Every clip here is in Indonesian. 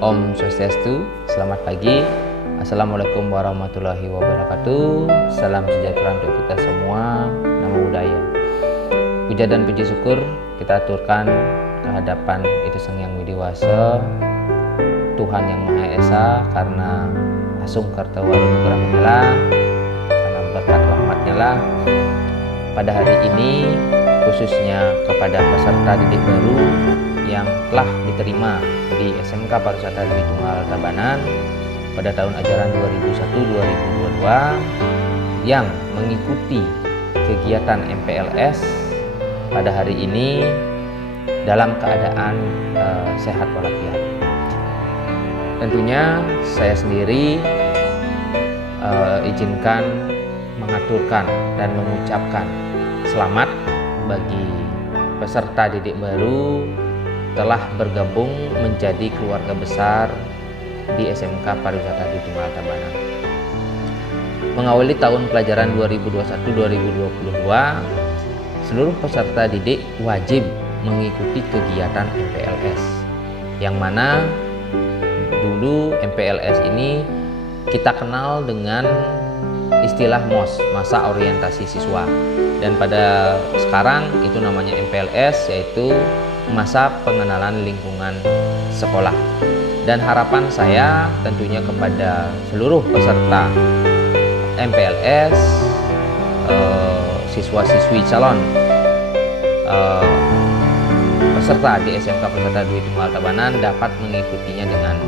Om Swastiastu, selamat pagi. Assalamualaikum warahmatullahi wabarakatuh. Salam sejahtera untuk kita semua. Namo Buddhaya. Puja dan puji syukur kita aturkan kehadapan Itu Sang Yang Widiwasa, Tuhan Yang Maha Esa, karena asung kartawaru nugrahnya lah, karena berkat rahmatnya lah. Pada hari ini khususnya kepada peserta didik baru yang telah diterima di SMK Pariwisata Dwi Tunggal Tabanan pada tahun ajaran 2001-2022 yang mengikuti kegiatan MPLS pada hari ini dalam keadaan sehat walafiat. Tentunya saya sendiri izinkan mengaturkan dan mengucapkan selamat bagi peserta didik baru telah bergabung menjadi keluarga besar di SMK Pariwisata Dwi Tunggal Tabanan. Mengawali tahun pelajaran 2021-2022, seluruh peserta didik wajib mengikuti kegiatan MPLS, yang mana dulu MPLS ini kita kenal dengan istilah MOS, masa orientasi siswa, dan pada sekarang itu namanya MPLS, yaitu masa pengenalan lingkungan sekolah. Dan harapan saya tentunya kepada seluruh peserta MPLS, siswa-siswi calon peserta di SMK Pariwisata Dwi Tunggal Tabanan dapat mengikutinya dengan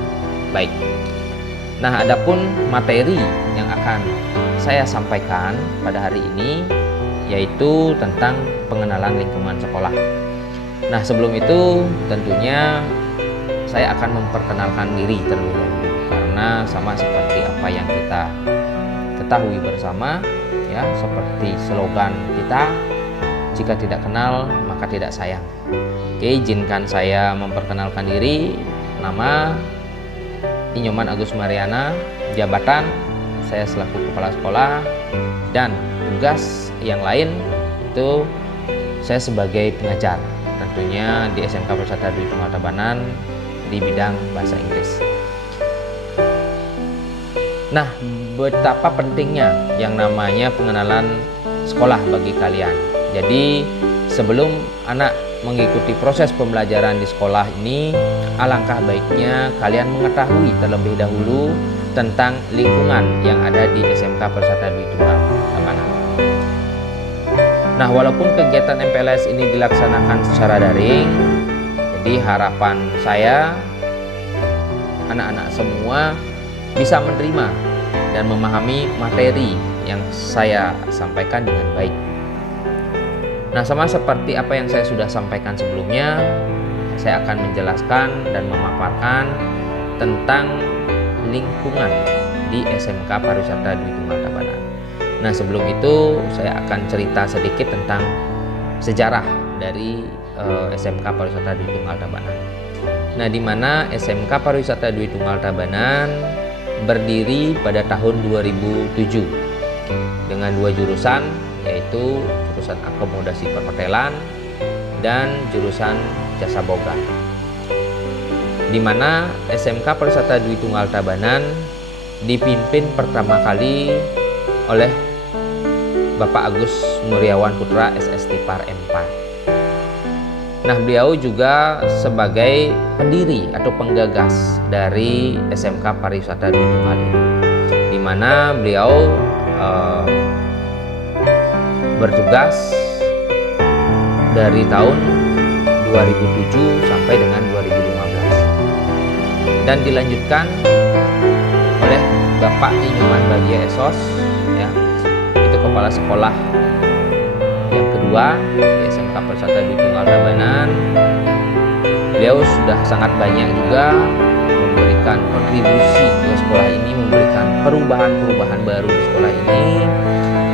baik. Nah, adapun materi yang akan saya sampaikan pada hari ini yaitu tentang pengenalan lingkungan sekolah. Nah, sebelum itu tentunya saya akan memperkenalkan diri terlebih dahulu, karena sama seperti apa yang kita ketahui bersama, ya, seperti slogan kita, jika tidak kenal maka tidak sayang. Oke, izinkan saya memperkenalkan diri. Nama Inyoman Agus Mariana, jabatan saya selaku kepala sekolah, dan tugas yang lain itu saya sebagai pengajar, tentunya di SMK Pariwisata Dwi Tunggal Tabanan di bidang bahasa Inggris. Nah, betapa pentingnya yang namanya pengenalan sekolah bagi kalian. Jadi sebelum anak mengikuti proses pembelajaran di sekolah ini, alangkah baiknya kalian mengetahui terlebih dahulu tentang lingkungan yang ada di SMK Pariwisata Dwi Tunggal Tabanan. Nah, walaupun kegiatan MPLS ini dilaksanakan secara daring, jadi harapan saya anak-anak semua bisa menerima dan memahami materi yang saya sampaikan dengan baik. Nah, sama seperti apa yang saya sudah sampaikan sebelumnya, saya akan menjelaskan dan memaparkan tentang lingkungan di SMK Pariwisata Dwi Tunggal Tabanan. Nah, sebelum itu saya akan cerita sedikit tentang sejarah dari SMK Pariwisata Dwi Tunggal Tabanan. Nah, di mana SMK Pariwisata Dwi Tunggal Tabanan berdiri pada tahun 2007 dengan dua jurusan, yaitu jurusan akomodasi perhotelan dan jurusan jasa boga. Di mana SMK Pariwisata Dwi Tunggal Tabanan dipimpin pertama kali oleh Bapak Agus Muriawan Putra SST Par M4. Nah, beliau juga sebagai pendiri atau penggagas dari SMK Pariwisata Dwi Tunggal ini, di mana beliau bertugas dari tahun 2007 sampai dengan 2015, dan dilanjutkan oleh Bapak Inyoman Bagia Esos, ya, itu kepala sekolah yang kedua di SMK Pariwisata Dwi Tunggal Tabanan. Beliau sudah sangat banyak juga memberikan kontribusi ke sekolah ini, memberikan perubahan-perubahan baru di sekolah ini,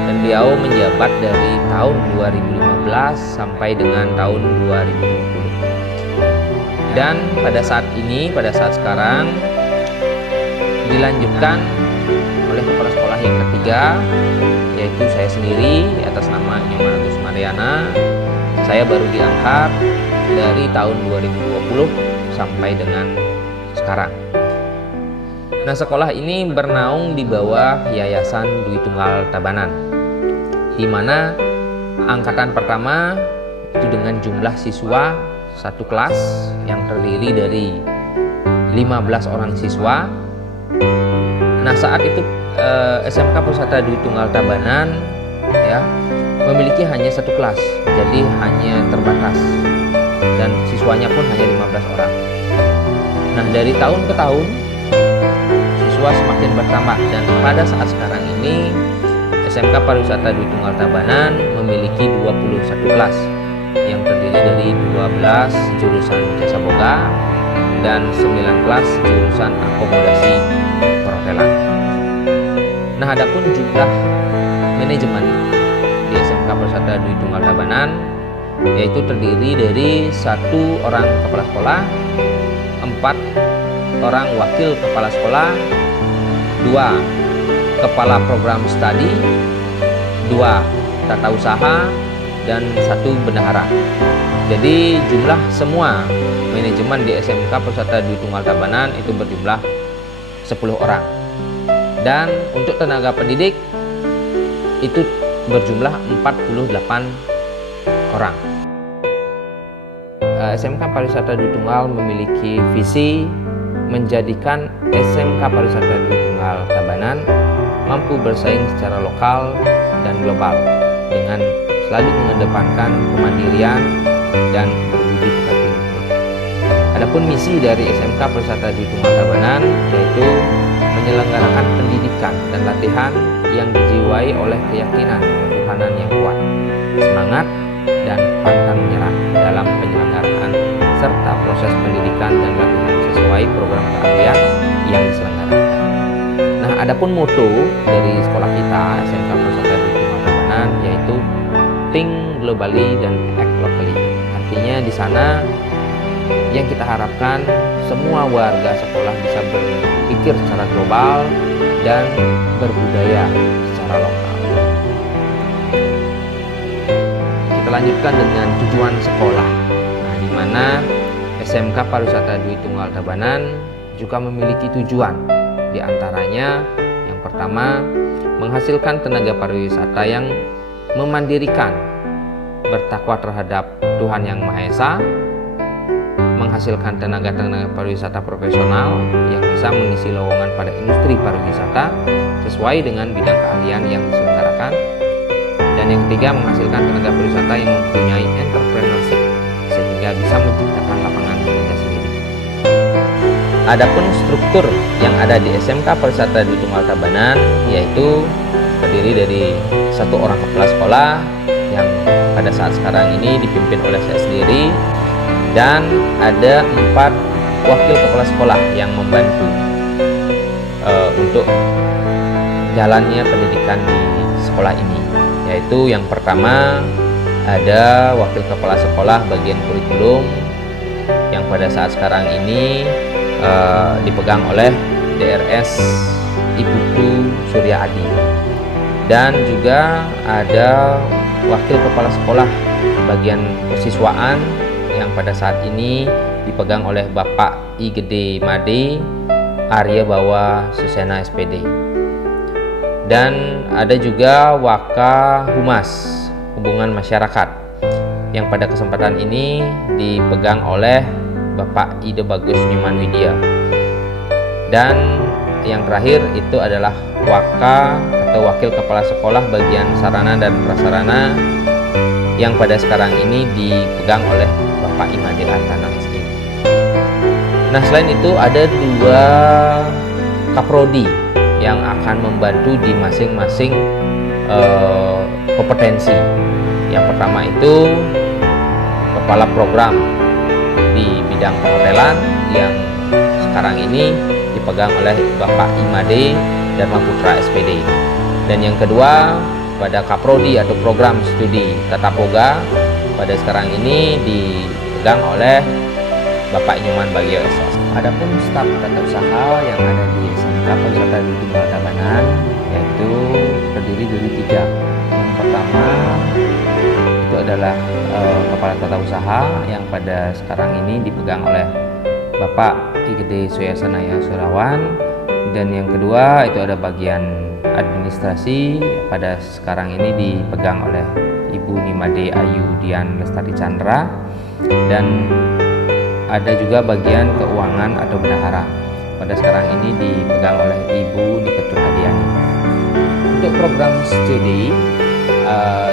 dan beliau menjabat dari tahun 2015 sampai dengan tahun 2020. Dan pada saat ini, pada saat sekarang, dilanjutkan oleh kepala sekolah yang ketiga, yaitu saya sendiri atas nama Inyoman Agus Mariana. Saya baru diangkat dari tahun 2020 sampai dengan sekarang. Nah, sekolah ini bernaung di bawah Yayasan Dwi Tunggal Tabanan, di mana angkatan pertama itu dengan jumlah siswa satu kelas yang terdiri dari 15 orang siswa. Nah, saat itu SMK Pusata Dwi Tunggal Tabanan ya memiliki hanya satu kelas, jadi hanya terbatas dan siswanya pun hanya 15 orang. Nah, dari tahun ke tahun siswa semakin bertambah, dan pada saat sekarang ini SMK Pariwisata Dwi Tunggal Tabanan memiliki 21 kelas yang terdiri dari 12 jurusan jasa boga dan 9 kelas jurusan akomodasi perhotelan. Nah, adapun jumlah manajemen di SMK Pariwisata Dwi Tunggal Tabanan yaitu terdiri dari 1 orang kepala sekolah, 4 orang wakil kepala sekolah, 2 kepala program studi, 2 tata usaha, dan 1 bendahara. Jadi jumlah semua manajemen di SMK Pusata Dwi Tunggal Tabanan itu berjumlah 10 orang. Dan untuk tenaga pendidik itu berjumlah 48 orang. SMK Pariwisata Dwi Tunggal memiliki visi menjadikan SMK Pariwisata Dwi Tunggal Tabanan mampu bersaing secara lokal dan global dengan selalu mengedepankan kemandirian dan berbudi pekerti. Adapun misi dari SMK Pariwisata Dwi Tunggal Tabanan yaitu menyelenggarakan pendidikan dan latihan yang dijiwai oleh keyakinan ketuhanan yang kuat, semangat dan pantang menyerah dalam penyelenggaraan serta proses pendidikan dan latihan sesuai program keahlian yang diselenggarakan. Nah, adapun moto dari sekolah kita SMK Pariwisata Dwi Tunggal Tabanan yaitu Think Globally dan Act Locally. Artinya di sana yang kita harapkan semua warga sekolah bisa berpikir secara global dan berbudaya secara lokal. Kita lanjutkan dengan tujuan sekolah, di mana SMK Pariwisata Dwi Tunggal Tabanan juga memiliki tujuan, di antaranya yang pertama menghasilkan tenaga pariwisata yang memandirikan, bertakwa terhadap Tuhan Yang Maha Esa, menghasilkan tenaga-tenaga pariwisata profesional yang bisa mengisi lowongan pada industri pariwisata sesuai dengan bidang keahlian yang diselenggarakan, dan yang ketiga menghasilkan tenaga pariwisata yang mempunyai entrepreneurship sehingga bisa menciptakan lapangan kerja sendiri. Adapun struktur yang ada di SMK Pariwisata Dwi Tunggal Tabanan yaitu terdiri dari 1 orang kepala sekolah yang pada saat sekarang ini dipimpin oleh saya sendiri, dan ada 4 wakil kepala sekolah yang membantu untuk jalannya pendidikan di sekolah ini, yaitu yang pertama ada wakil kepala sekolah bagian kurikulum yang pada saat sekarang ini dipegang oleh DRS Iputu Surya Adi, dan juga ada wakil kepala sekolah bagian persiswaan yang pada saat ini dipegang oleh Bapak I Gede Made Arya Bawa Susena SPD, dan ada juga Waka Humas Hubungan Masyarakat yang pada kesempatan ini dipegang oleh Bapak Ide Bagus Nyuman Widya, dan yang terakhir itu adalah Waka atau Wakil Kepala Sekolah bagian sarana dan prasarana yang pada sekarang ini dipegang oleh Bapak Imade Artana SE. Nah, selain itu ada 2 kaprodi yang akan membantu di masing-masing kompetensi. Yang pertama itu kepala program di bidang perhotelan yang sekarang ini dipegang oleh Bapak Imade Dharma Putra SPD, dan yang kedua pada kaprodi atau program studi tata boga pada sekarang ini dipegang oleh Bapak Nyoman Bagio SOS. Adapun staf tata usaha yang ada di SMK Pariwisata Dwi Tunggal Tabanan yaitu terdiri dari 3. Yang pertama itu adalah kepala tata usaha yang pada sekarang ini dipegang oleh Bapak I Gede Suyasanaya Surawan, Dan yang kedua itu ada bagian administrasi, pada sekarang ini dipegang oleh Ibu Nimade Ayu Dian Lestari Chandra, dan ada juga bagian keuangan atau bendahara, pada sekarang ini dipegang oleh Ibu Niketut Hadiani. Untuk program studi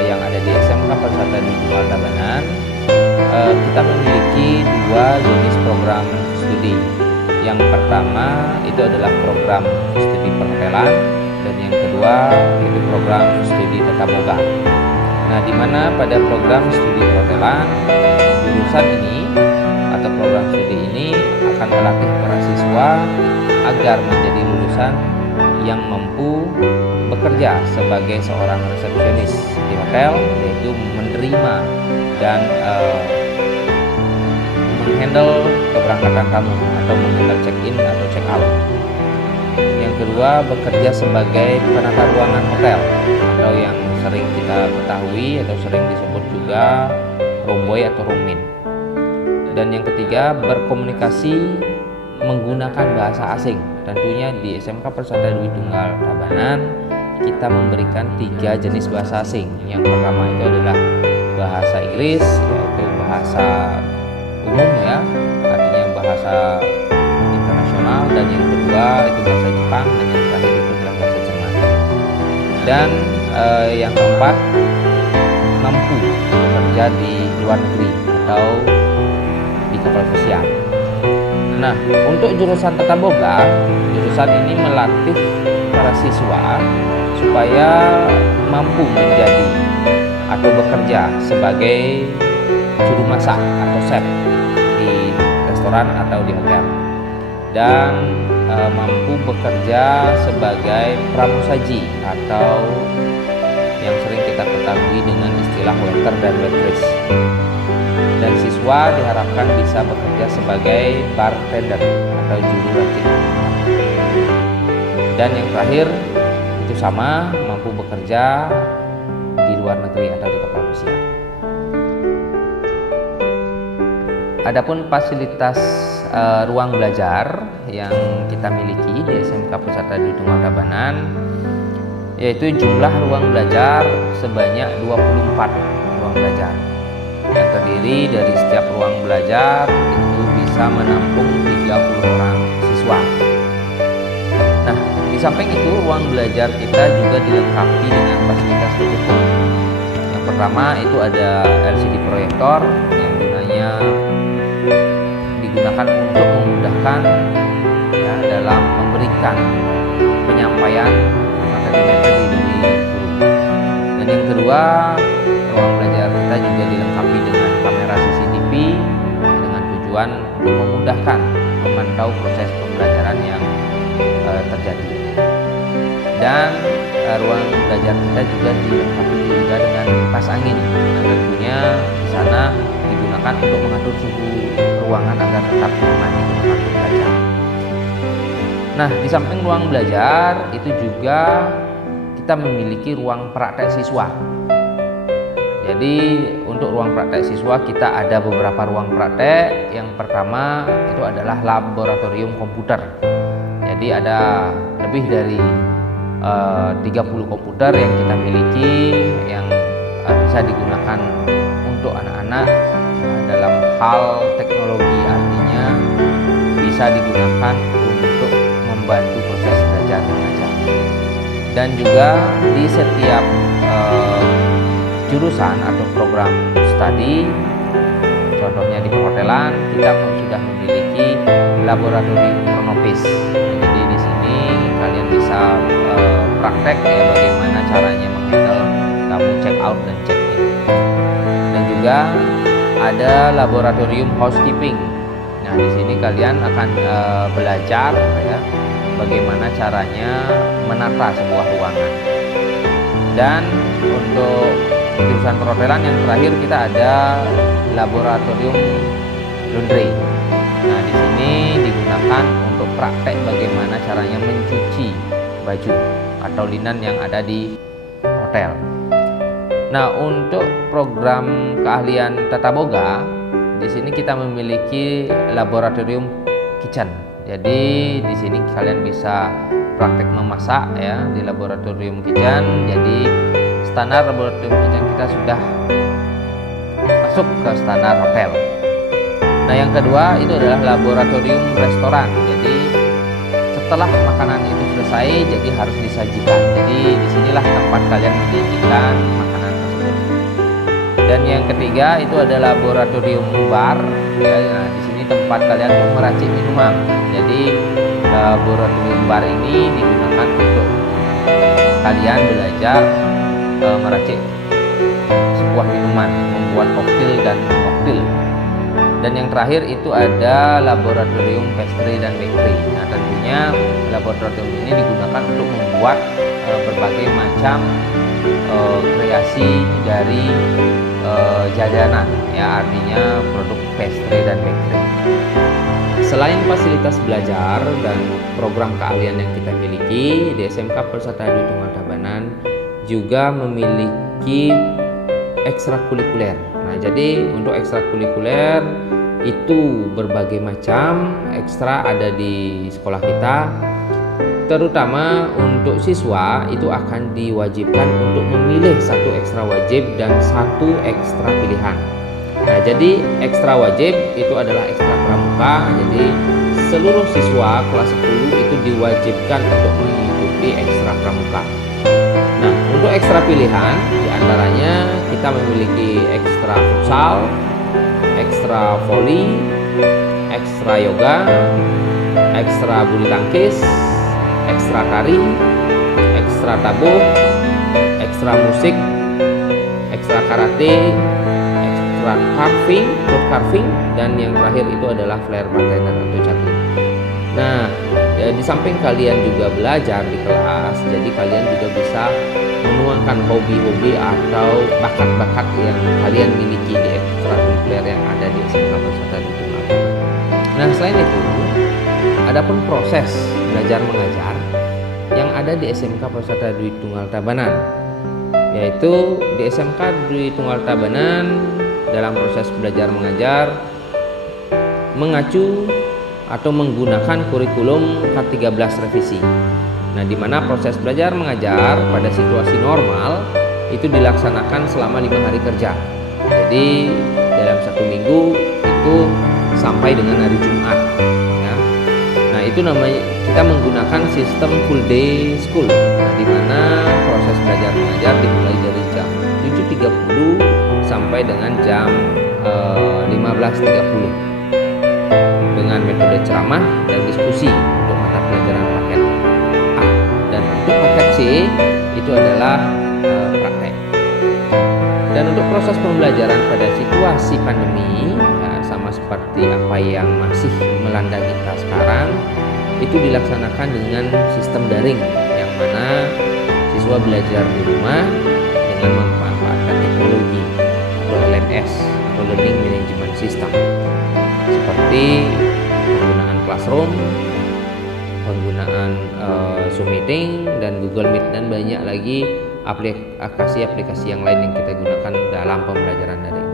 yang ada di SMK Persada Dwi Tunggal Tabanan, kita memiliki dua jenis program studi. Yang pertama itu adalah program studi perhotelan, dan yang kedua itu program studi tata boga. Nah, di mana pada program studi perhotelan, jurusan ini atau program studi ini akan melatih para siswa agar menjadi lulusan yang mampu bekerja sebagai seorang resepsionis di hotel, yaitu menerima dan menghandle keberangkatan tamu atau menghandle check-in atau check-out. Yang kedua, bekerja sebagai penata ruangan hotel atau yang sering kita ketahui atau sering disebut juga roomboy atau roommaid. Dan yang ketiga, berkomunikasi menggunakan bahasa asing. Tentunya di SMK Persada Dwi Tunggal Tabanan kita memberikan 3 jenis bahasa asing. Yang pertama itu adalah bahasa Inggris, yaitu bahasa umum ya, artinya bahasa internasional, dan yang kedua itu bahasa Jepang, dan yang terakhir itu adalah bahasa Jerman. Dan yang keempat, mampu bekerja di luar negeri atau di kapal pesiar. Nah, untuk jurusan tata boga, jurusan ini melatih para siswa supaya mampu menjadi atau bekerja sebagai juru masak atau chef di restoran atau di hotel, dan mampu bekerja sebagai pramusaji atau yang sering kita ketahui dengan istilah waiter dan waitress. Dan siswa diharapkan bisa bekerja sebagai bartender atau juru racik. Dan yang terakhir itu sama, mampu bekerja di luar negeri atau di kapal pesiar. Adapun fasilitas ruang belajar yang kita miliki di SMK Persada Dwi Tunggal Tabanan, yaitu jumlah ruang belajar sebanyak 24 ruang belajar, yang terdiri dari setiap ruang belajar itu bisa menampung 30 orang siswa. Nah, di samping itu ruang belajar kita juga dilengkapi dengan fasilitas pendukung. Yang pertama itu ada LCD proyektor yang gunanya digunakan untuk memudahkan ya, dalam memberikan penyampaian materi-materi dari guru. Dan yang kedua, ruang belajar kita juga dilengkapi dengan kamera CCTV dengan tujuan untuk memudahkan memantau proses pembelajaran yang terjadi. Dan ruang belajar kita juga dilengkapi juga dengan kipas angin. Nah, tentunya di sana digunakan untuk mengatur suhu ruangan agar tetap nyaman digunakan untuk belajar. Nah, di samping ruang belajar itu juga kita memiliki ruang praktek siswa. Jadi untuk ruang praktek siswa kita ada beberapa ruang praktek. Yang pertama itu adalah laboratorium komputer. Jadi ada lebih dari 30 komputer yang kita miliki yang bisa digunakan untuk anak-anak dalam hal teknologi, artinya bisa digunakan untuk membantu proses belajar mengajar. Dan juga di setiap jurusan atau program studi, contohnya di perhotelan, kita sudah memiliki laboratorium kronopis. Jadi di sini kalian bisa praktek ya bagaimana caranya menghandle tamu check out dan check in. Dan juga ada laboratorium housekeeping. Nah, di sini kalian akan belajar ya bagaimana caranya menata sebuah ruangan. Dan untuk jurusan perhotelan yang terakhir kita ada laboratorium laundry. Nah, di sini digunakan untuk praktek bagaimana caranya mencuci baju atau linen yang ada di hotel. Nah, untuk program keahlian tata boga, di sini kita memiliki laboratorium kitchen. Jadi di sini kalian bisa praktek memasak ya di laboratorium kitchen. Jadi standar laboratorium kitchen kita sudah masuk ke standar hotel. Nah, yang kedua itu adalah laboratorium restoran. Jadi setelah makanan itu selesai, jadi harus disajikan. Jadi disinilah tempat kalian menyajikan makanan tersebut. Dan yang ketiga itu ada laboratorium bar. Ya, nah, di sini tempat kalian untuk meracik minuman. Jadi laboratorium bar ini digunakan untuk kalian belajar meracik sebuah minuman, membuat koktail dan koktail. Dan yang terakhir itu ada laboratorium pastry dan bakery. Nah, tentunya laboratorium ini digunakan untuk membuat berbagai macam kreasi dari jajanan, ya artinya produk pastry dan bakery. Selain fasilitas belajar dan program keahlian yang kita miliki, di SMK Persada Dwi Tunggal Tabanan juga memiliki ekstrakurikuler. Nah, jadi untuk ekstrakurikuler itu berbagai macam ekstra ada di sekolah kita. Terutama untuk siswa itu akan diwajibkan untuk memilih satu ekstra wajib dan satu ekstra pilihan. Nah, jadi ekstra wajib itu adalah ekstra pramuka. Jadi seluruh siswa kelas 10 itu diwajibkan untuk mengikuti ekstra pramuka. Nah, untuk ekstra pilihan diantaranya kita memiliki ekstra futsal, ekstra voli, ekstra yoga, ekstra bulu tangkis, ekstra tari, ekstra tabuh, ekstra musik, ekstra karate, ekstra carving, road carving, dan yang terakhir itu adalah flare bartender atau juggling. Nah, ya, di samping kalian juga belajar di kelas, jadi kalian juga bisa menuangkan hobi-hobi atau bakat-bakat yang kalian miliki di ekstrakurikuler yang ada di SMK Persada Dwi Tunggal Tabanan. Nah, selain itu, adapun proses belajar mengajar yang ada di SMK Persada Dwi Tunggal Tabanan, yaitu di SMK Dwi Tunggal Tabanan dalam proses belajar mengajar mengacu atau menggunakan kurikulum K13 revisi. Nah, di mana proses belajar mengajar pada situasi normal itu dilaksanakan selama 5 hari kerja. Jadi dalam 1 minggu itu sampai dengan hari Jumat. Ya. Nah, itu namanya kita menggunakan sistem full day school. Nah, di mana proses belajar mengajar dimulai dari jam 7.30 sampai dengan jam 15.30 dengan metode ceramah dan diskusi untuk mata pelajaran paket A. Dan untuk paket C itu adalah praktek. Dan untuk proses pembelajaran pada situasi pandemi, ya, sama seperti apa yang masih melanda kita sekarang, itu dilaksanakan dengan sistem daring, yang mana siswa belajar di rumah dengan memanfaatkan teknologi atau LMS atau Learning Management System, seperti penggunaan Classroom, penggunaan Zoom Meeting dan Google Meet, dan banyak lagi aplikasi-aplikasi yang lain yang kita gunakan dalam pembelajaran daring.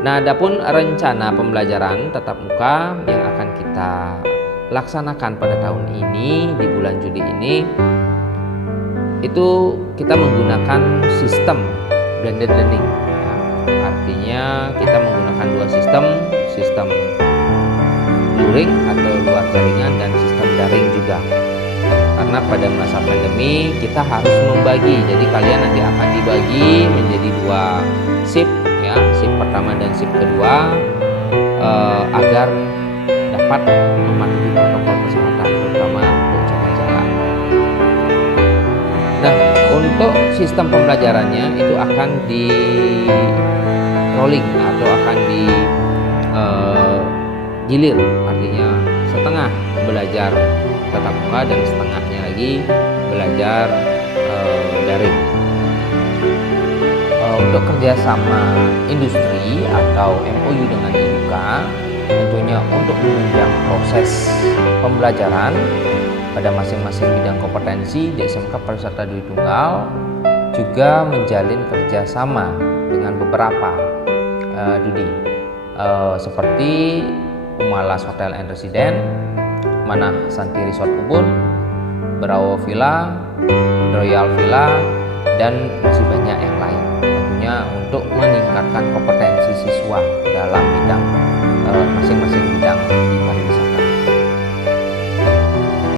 Nah, adapun rencana pembelajaran tatap muka yang akan kita laksanakan pada tahun ini di bulan Juli ini, itu kita menggunakan sistem blended learning. Ya, artinya kita menggunakan 2 sistem luring atau luar jaringan dan sistem daring juga. Karena pada masa pandemi kita harus membagi, jadi kalian nanti akan dibagi menjadi 2 shift, ya, shift pertama dan shift kedua, agar dapat mematuhi protokol kesehatan, terutama untuk jaga jarak. Nah, untuk sistem pembelajarannya itu akan di rolling atau akan di gilir, artinya setengah belajar tatap muka dan setengahnya lagi belajar daring. Untuk kerjasama industri atau MOU dengan IUK, tentunya untuk menunjang proses pembelajaran pada masing-masing bidang kompetensi di SMK Persada Dwi Tunggal, juga menjalin kerjasama dengan beberapa seperti Umalas Hotel and Residence, Manah Santi Resort Ubud, Bravo Villa, Royal Villa, dan masih banyak yang lain. Tentunya untuk meningkatkan kompetensi siswa dalam bidang